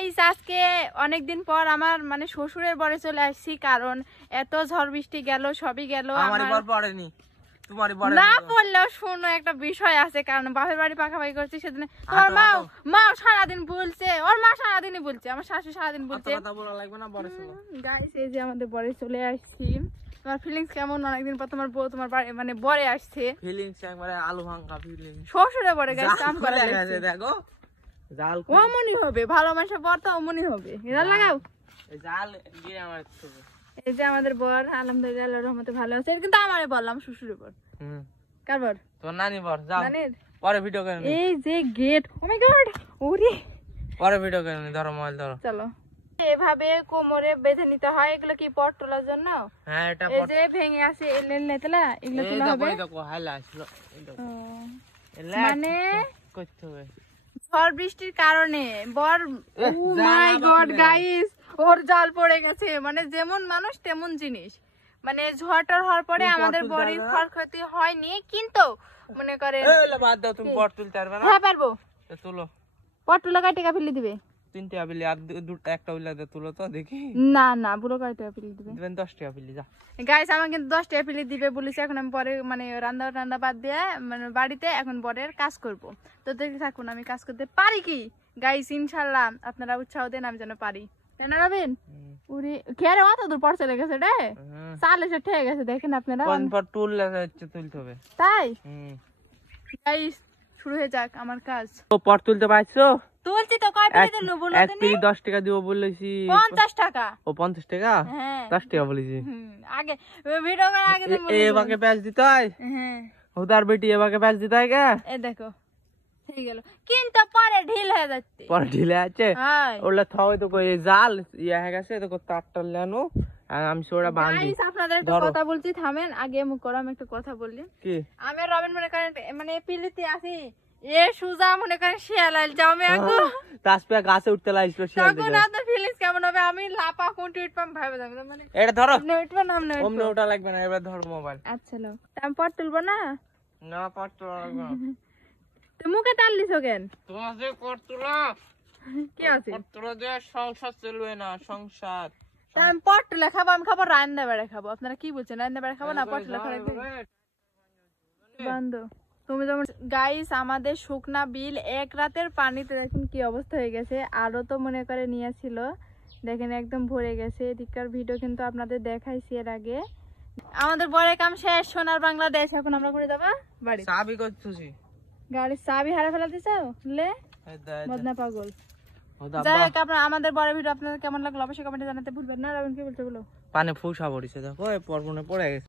Guys আজকে অনেকদিন পর আমার মানে শ্বশুরের বাড়ি চলে আসছি, কারণ এত ঝড় বৃষ্টি গেল, সবই গেল। আমার বর পড়েনি, তোমারই পড়ে না পড়লেও শোনো একটা বিষয় আছে, কারণ বাপের বাড়ি পাখাপাখি করছি সেদিন তোমার মা সারাদিন বলছে, ওর মা সারাদিনই বলছে, আমার শাশু সারাদিন বলছে কথা বলা লাগবে না বড় ছিল। গাইস এই যে আমাদের বরে চলে আসছি। তোমার ফিলিংস কেমন? অনেকদিন পর তোমার বউ তোমার বাড়ি মানে বরে আসছে। ফিলিংস একবারে আলু ভাঙা ফিলিংস। শ্বশুরে বরে গাইস কাম করে গেছে দেখো, জাল ওমনি হবে, ভালো মানুষের বর তো ওমনি হবে। এরা লাগাও জাল দিয়ে আমার ছবি। এই যে আমাদের বর আলহামদুলিল্লাহ আল্লাহর রহমতে ভালো আছে, কিন্তু আমারে বললাম শ্বশুরের বর। কার বর? তোর নানি বর। যাও নানির। পরে ভিডিও করে নি। এই যে গেট, ও মাই গড, ওরে পরে ভিডিও করে নি। ধরো মোবাইল ধরো। চলো এভাবে কোমরে বেঁধে নিতে হয়। এগুলো কি পট তোলার জন্য? হ্যাঁ এটা এই যে ভেঙে আছে এলেন নেতলা, এগুলো তোলা হবে। এই দেখো হাইলা আসলো। এই দেখো মানে করতে হবে ঝড় বৃষ্টির কারণে বর, ও মাই গড গাইস, ওর জাল পড়ে গেছে। মানে যেমন মানুষ তেমন জিনিস। মানে ঝড়টার হওয়ার পরে আমাদের বড়ির ক্ষয়ক্ষতি হয়নি, কিন্তু মনে করেন এই বাদ দাও, তুমি পট তুলতে পারবে না? হ্যাঁ পারবো। তুলো পট তোলা কাটে ফেলে দিবে। তিনটে আপিলি আর দুটো একটা উইলা দে, তুলো তো দেখি। না না বুড়ো কাটে ফেলে দিবে। দিবেন 10 টাকা আপিলি। যা গাইস আমার কিন্তু 10 টাকা ফেলে দিবে বলেছে। এখন আমি পরে মানে রান্না বাদ দিয়ে মানে বাড়িতে এখন বরের কাজ করব। তো দেখতে থাকুন আমি কাজ করতে পারি কি গাইস। ইনশাআল্লাহ আপনারা উৎসাহ দেন আমি যেন পারি। কেন রাবেন? উরি কেরে অত দূর পড়ছে লেগেছে রে, চালে সে ঠেকে গেছে দেখেন আপনারা। কোন পর টুল তুলতে হবে তাই গাইস শুরু হয়ে যাক আমার কাজ। ও পট তুলতে পারছো? তুলছি তো, কয় পিলি দিলু বলো এক পিলি 10 টাকা দিব বলেছি। 50 টাকা। ও 50 টাকা? হ্যাঁ 10 টাকা বলেছি। আগে ভিডিও করার আগে তো বলি। এবাকে প্যাচ দিতে হয়। হ্যাঁ ওদার বেটি এবাকে প্যাচ দিতে হয় কে? এই দেখো হয়ে গেল, কিন্তু পরে ঢিল হয়ে যাচ্ছে। পরে ঢিলে আছে হ্যাঁ ওলা থাও তো কই জাল ইয়া হয়ে গেছে তো তারটা লানো আমি সোড়া বাঁধি। গাইস আপনাদের একটা কথা বলছি, থামেন আগে মুখ করো, আমি একটা কথা বললি। কি আমি রবিন মনে করেন মানে পিলিতে আছি, এ সুজা মনে করেন শিয়ালাল যাও আমি একটু তাসপে গাছে উঠতে লাগছিল শিয়াল তখন দিকে। আপনার ফিলিংস কেমন হবে? আমি লাপা কোন টুইট পাম ভাবে যাবে মানে এটা ধরো, নেটওয়ার্ক নাম না ওমনে ওটা লাগবে না, এবার ধরো মোবাইল। আচ্ছা নাও, আমি পট তুলবো না। না পট তো লাগবে না। তো মুখে টানলিস কেন? তোমার যে পট তুলা কি আছে? পট তুলা দিয়ে সংসার চলবে না, সংসার। আমি পট তুলে খাবো, আমি খাবো রান্না বেড়ে খাবো। আপনারা কি বলছেন? রান্না বেড়ে খাবো না পট তুলে খাবো? বন্ধ তুমি যেমন। গাইস আমাদের শুকনা বিল এক রাতের পানিতে দেখেন কি অবস্থা হয়ে গেছে। আরো তো মনে করে নিয়েছিল, দেখেন একদম ভরে গেছে। এদিককার ভিডিও কিন্তু আপনাদের দেখাইছি এর আগে। আমাদের বড় কাম শেষ, সোনার বাংলাদেশ। এখন আমরা করে যাবো বাড়ি। চাবি করতেছি, গাড়ির চাবি হারা ফেলা দিছো লে মদনা পাগল। যাই হোক আপনার আমাদের বড় ভিডিও আপনাদের কেমন লাগলো অবশ্যই কমেন্টে জানাতে ভুলবেন না। রবিন কি বলতে বলো? পানে ফুসা পড়েছে দেখো, পরপনে পড়ে গেছে।